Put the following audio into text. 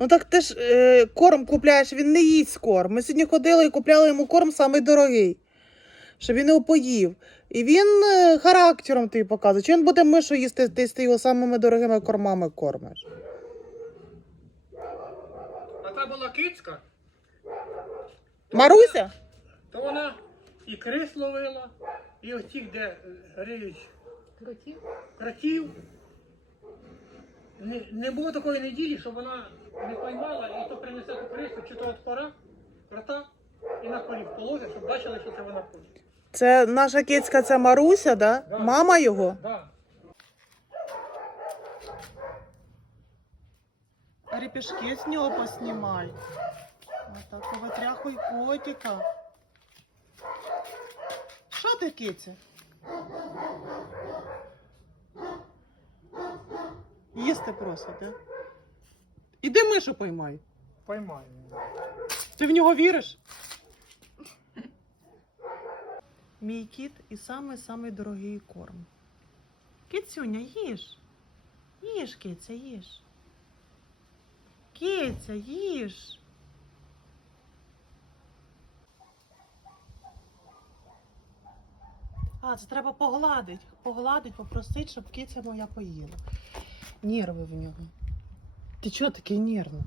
Ну так ти ж е, корм купляєш, він не їсть корм. Ми сьогодні ходили і купляли йому корм самий дорогий, щоб він його поїв. І він е, характером тобі показує. Чи він буде мишу їсти, ти, ти його самими дорогими кормами кормиш? А та була кицька, Маруся? то вона і крис ловила, і отих, де е, риють Крутів? кротів. Не, не було такої неділі, щоб вона не поймала і то принесе ту крису, чи то от пора, крота, і на корів положить, щоб бачили, що це вона ходить. Це наша кицька, це Маруся, да? Да. Мама його? Да. Репешки з нього поснімай. Отак повитряхуй котика. Що ти, киця? Їсти просить, так? Іди мишу поймай. Поймаю. Ти в нього віриш? Мій кіт і самий-самий дорогий корм. Кицюня, їж. Їж, киця, їж. Киця, їж. А, це треба погладити. Погладить, попросити, щоб киця моя поїла. Нерви в нього. Ти чого такий нервний?